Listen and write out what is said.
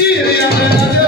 Tire a verdadeira.